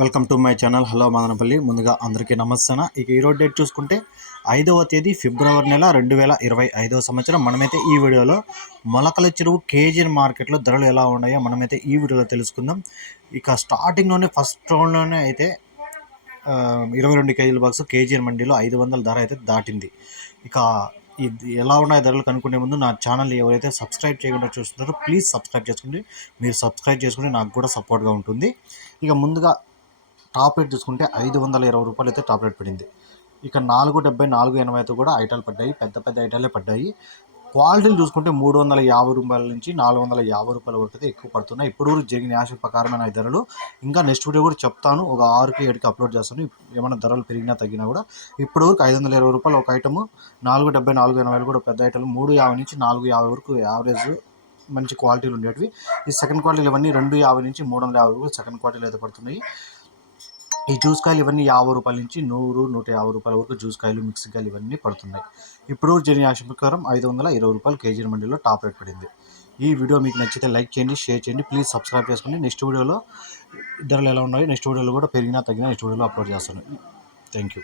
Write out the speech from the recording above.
Welcome to my channel. Hello Madanapalle. ముందుగా అందరికీ నమస్తే ఇక ఈరోజు డేట్ చూసుకుంటే ఐదవ తేదీ ఫిబ్రవరి నెల రెండు వేల ఇరవై ఐదవ సంవత్సరం. మనమైతే ఈ వీడియోలో మొలకల చెరువు కేజీఎన్ మార్కెట్లో ధరలు ఎలా ఉన్నాయో మనమైతే ఈ వీడియోలో తెలుసుకుందాం. ఇక స్టార్టింగ్లోనే ఫస్ట్ రౌండ్లోనే అయితే ఇరవై రెండు కేజీల బాక్స్ కేజీఎన్ మండీలో ఐదు వందల ధర అయితే దాటింది. ఇక ఇది ఎలా ఉన్నాయి ధరలు కనుక్కునే ముందు నా ఛానల్ ఎవరైతే సబ్స్క్రైబ్ చేయకుండా చూస్తున్నారో ప్లీజ్ సబ్స్క్రైబ్ చేసుకోండి. మీరు సబ్స్క్రైబ్ చేసుకుంటే నాకు కూడా సపోర్ట్గా ఉంటుంది. ఇక ముందుగా టాప్ రేట్ చూసుకుంటే ఐదు వందల ఇరవై రూపాయలు అయితే టాప్ రేట్ పడింది. ఇక నాలుగు డెబ్బై నాలుగు ఎనభై అయితే కూడా ఐటాలు పడ్డాయి. పెద్ద పెద్ద ఐటాలే పడ్డాయి. క్వాలిటీలు చూసుకుంటే మూడు వందల యాభై రూపాయల నుంచి నాలుగు వందల యాభై రూపాయల వరకు అయితే ఎక్కువ పడుతున్నాయి. ఇప్పుడు కూడా జరిగిన యాష ప్రకారమైన ధరలు. ఇంకా నెక్స్ట్ వీడియో కూడా చెప్తాను. ఒక ఆరుకి ఏడుకి అప్లోడ్ చేస్తాను. ఏమైనా ధరలు పెరిగినా తగ్గినా కూడా. ఇప్పుడు వరకు ఐదు వందల ఇరవై రూపాయలు ఒక ఐటమ్. నాలుగు డెబ్బై నాలుగు ఎనభై కూడా పెద్ద ఐటమ్ మూడు యాభై నుంచి నాలుగు యాభై వరకు యావరేజ్ మంచి క్వాలిటీలు ఉండేటివి. ఈ సెకండ్ క్వాలిటీలు ఇవన్నీ రెండు యాభై నుంచి మూడు వందల యాభై వరకు సెకండ్ క్వాలిటీలు అయితే పడుతున్నాయి. ఈ జ్యూస్ కాయలు ఇవన్నీ యాభై రూపాయల నుంచి నూరు నూట యాభై రూపాయల వరకు జ్యూస్ కాయలు మిక్సీ కాయలు ఇవన్నీ పడుతున్నాయి. ఇప్పుడు జరిగిన ప్రకారం ఐదు వందల ఇరవై రూపాయలు కేజీ మండీలో టాప్ రేట్ పడింది. ఈ వీడియో మీకు నచ్చితే లైక్ చేయండి షేర్ చేయండి. ప్లీజ్ సబ్స్క్రైబ్ చేసుకోండి నెక్స్ట్ వీడియోలో ధరలు ఎలా ఉన్నాయో నెక్స్ట్ వీడియోలో కూడా పెరిగినా తగ్గినా నెక్స్ట్ వీడియోలో అప్లోడ్ చేస్తాను. Thank you.